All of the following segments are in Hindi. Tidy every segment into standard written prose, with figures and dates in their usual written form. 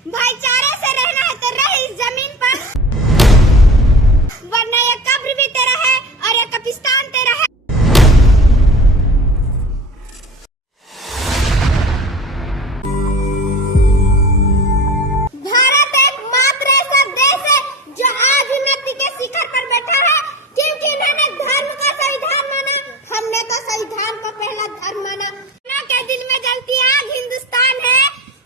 भाईचारे से रहना है तो रह इस जमीन पर, वरना ये कब्र भी तेरा है और ये कब्रिस्तान तेरा है। भारत एकमात्र ऐसा देश है जो आज उन्नति के शिखर पर बैठा है, क्योंकि इन्होंने धर्म का संविधान माना। हमने तो संविधान को पहला धर्म माना। के दिल में जलती आग हिंदुस्तान है,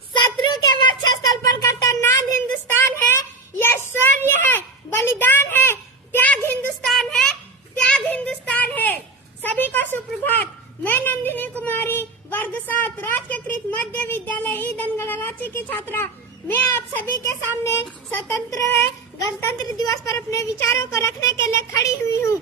शत्रु के वक्षस्थल पर करता नाद हिंदुस्तान है। यह शौर्य है, बलिदान है, त्याग हिंदुस्तान है, त्याग हिंदुस्तान है। सभी को सुप्रभात। मैं नंदिनी कुमारी, वर्ग 7, राजकीयकृत मध्य विद्यालय ईदन गणराज्य की छात्रा। मैं आप सभी के सामने स्वतंत्र गणतंत्र दिवस पर अपने विचारों को रखने के लिए खड़ी हुई हूँ।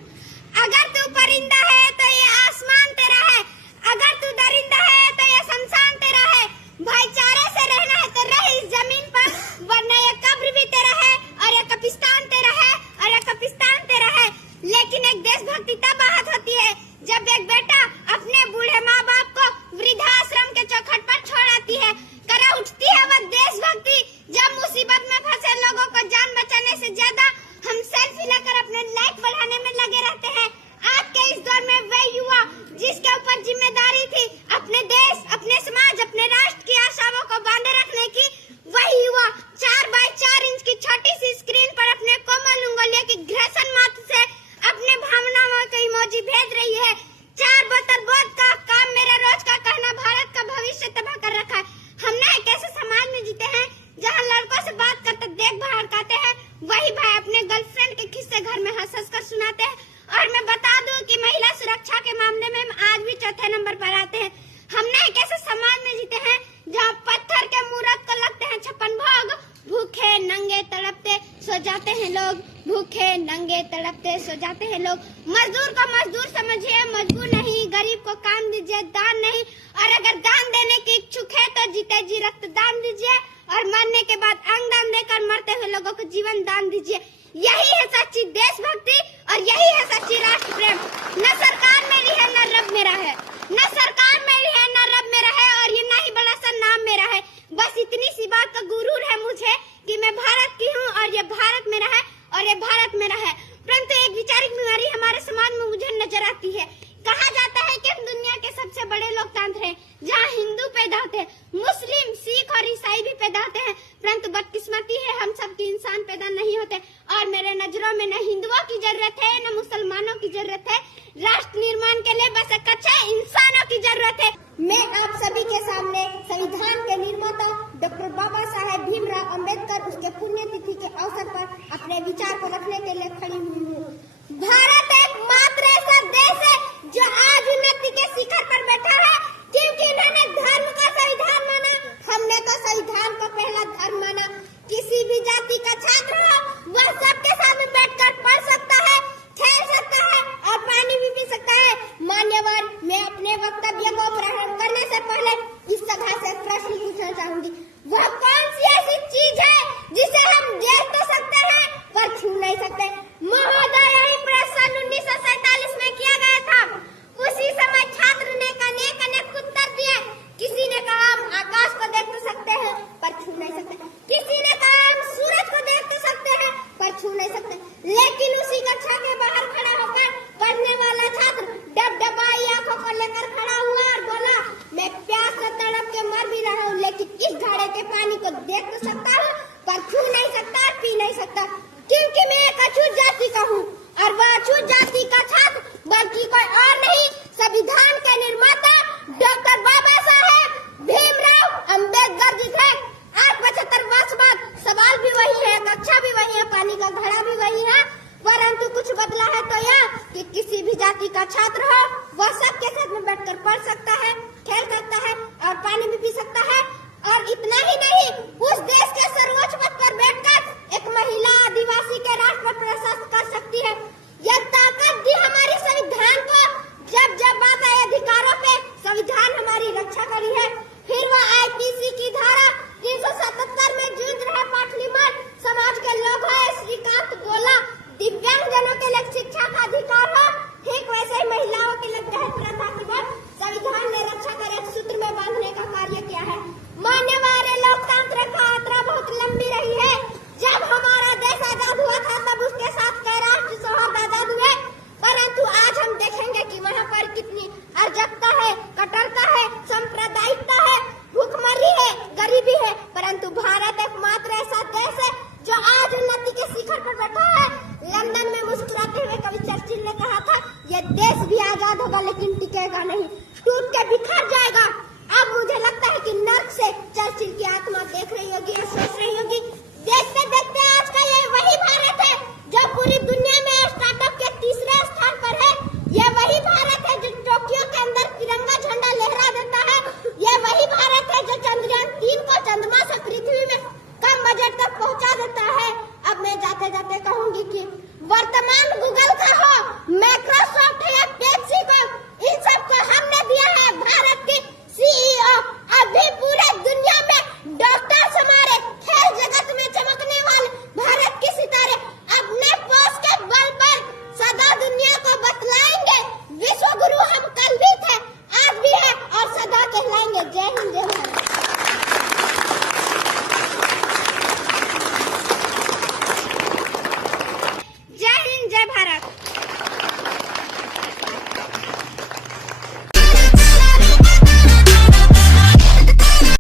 अगर तू परिंदा है तो ये आसमान तेरा है, अगर तू दरिंदा है तो ये शमशान तेरा है। भाईचारे से रहना है तो रह इस जमीन पर, वरना ये कब्र भी तेरा है और ये कब्रिस्तान तेरा है और ये कब्रिस्तान तेरा है। लेकिन एक देशभक्ति तब आहत होती है जब एक बेटा अपने बूढ़े माँ बाप को वृद्धाश्रम के चौखट पर छोड़ आती है। करा उठती है वह देशभक्ति जब मुसीबत में फंसे लोगों को जान बचाने से ज्यादा हम सेल्फी लेकर अपने लाइफ बढ़ाने में लगे रहते हैं। आज के इस दौर में वह युवा जिसके ऊपर जिम्मेदारी थी अपने देश, अपने समाज, अपने राष्ट्र की आशाओं को बांधे रखने की, वही युवा 4x4 इंच की छोटी सी स्क्रीन पर अपने कोमल उंगलियों की घर्षण मात्र से अपने भावनाओं के इमोजी भेज रही है। 4 बोतल बोध का काम मेरा रोज का कहना भारत का भविष्य तबाह कर रखा है। हमने एक ऐसे समाज में जीते हैं जहाँ लड़कों से बात करते देख भड़काते हैं, वही भाई अपने गर्लफ्रेंड के किस्से घर में हंस हंस कर सुनाते हैं। और मैं बता दूं कि महिला सुरक्षा के मामले में हम आज भी चौथे नंबर पर आते हैं। हमने एक ऐसे समाज में जीते हैं जहाँ पत्थर के मूर्त को लगते हैं 56 भोग, भूखे नंगे तड़पते सो जाते हैं लोग, भूखे नंगे तड़पते सो जाते हैं लोग। मजदूर को मजदूर समझिए, मजबूर नहीं, गरीब को काम दीजिए, दान नहीं। और अगर दान देने की इच्छुक है तो जीते जी रक्तदान दीजिए और मरने के बाद अंगदान देकर मरते हुए लोगों को जीवन दान दीजिए। यही है सच्ची देशभक्ति और यही है सच्ची राष्ट्र प्रेम। न सरकार मेरी है न रब मेरा है, न सरकार मेरी है न रब मेरा है और ये न ही बड़ा सा नाम मेरा है। बस इतनी सी बात का गुरूर है मुझे कि मैं भारत की हूँ और ये भारत मेरा है और ये भारत मेरा है। परंतु एक वैचारिक बीमारी हमारे समाज में मुझे नजर आती है। कहा जाता है कि हम दुनिया के सबसे बड़े लोकतंत्र हैं, जहाँ हिंदू पैदा होते हैं, मुस्लिम, सिख और ईसाई भी पैदा होते हैं, परंतु बदकिस्मती है हम सबके इंसान पैदा नहीं होते। और मेरे नजरों में न हिंदुओं की जरूरत है न मुसलमानों की जरूरत है, राष्ट्र निर्माण के लिए बस एक अच्छे इंसानों की जरूरत है। मैं आप सभी के सामने संविधान के निर्माता डॉक्टर बाबा साहेब भीमराव अम्बेडकर उसके पुण्यतिथि के अवसर पर अपने विचार को रखने के लिए खड़ी हुई हूँ। भारत एकमात्र ऐसा देश है जो आज उन्नति के शिखर पर बैठा है, क्योंकि इन्होंने धर्म का संविधान माना। हमने तो संविधान को पहला धर्म माना। किसी भी जाति का छात्र हो वह सबके सामने बैठकर पढ़ सकता है, खेल सकता है और पानी भी पी सकता है। मान्यवर, मैं अपने वक्तव्य को प्रारंभ करने से पहले इस सभा से प्रश्न पूछना चाहूंगी। वह कौन सी ऐसी चीज है जिसे हम देख तो सकते हैं पर छू नहीं सकते? महोदय, यही प्रश्न सन 1947 में किया गया था। उसी समय छात्र ने अनेक उत्तर दिए। किसी ने कहा हम आकाश को देख तो सकते हैं पर छू नहीं सकते, किसी ने कहा हम सूरज को देख तो सकते हैं पर छू नहीं सकते। लेकिन उसी कक्षा के बाहर खड़ा होकर पढ़ने वाला छात्र डबडबाई आंखों को लेकर खड़ा हुआ और बोला, मैं प्यास से तड़प के मर भी रहा हूँ, लेकिन इस घड़े के पानी को देख तो सकता हूँ पर छू नहीं सकता और पी नहीं सकता, क्योंकि मैं एक अछूत जाति का हूँ। और वह अछूत जाति का छात्र बल्कि कोई और नहीं, संविधान के निर्माता डॉक्टर बाबा साहेब भीमराव अम्बेडकर जी थे। आज 75 वर्ष बाद सवाल भी वही है, कक्षा भी वही है, पानी का घड़ा भी वही है, परंतु कुछ बदला है तो यह कि किसी भी जाति का छात्र हो वह सबके साथ में बैठकर पढ़ सकता है, खेल सकता है और पानी भी पी सकता है। और इतना ही नहीं, उस देश के सर्वोच्च पद पर बैठकर एक महिला आदिवासी के राष्ट्र पर प्रशस्त कर सकती है। यह ताकत दी हमारी संविधान को। जब जब बात आए अधिकारों पे, संविधान हमारी रक्षा करी है। फिर वह आईपीसी की धारा 377 में जूझ रहे पाटलिमन समाज के लोग हैं। श्रीकांत बोला, दिव्यांग जनों के लिए शिक्षा का अधिकार हो, ठीक वैसे ही महिलाओं परंतु भारत एकमात्र ऐसा देश है जो आज उन्नति के शिखर पर बैठा है। लंदन में मुस्कुराते हुए कवि चर्चिल ने कहा था, यह देश भी आजाद होगा लेकिन टिकेगा नहीं।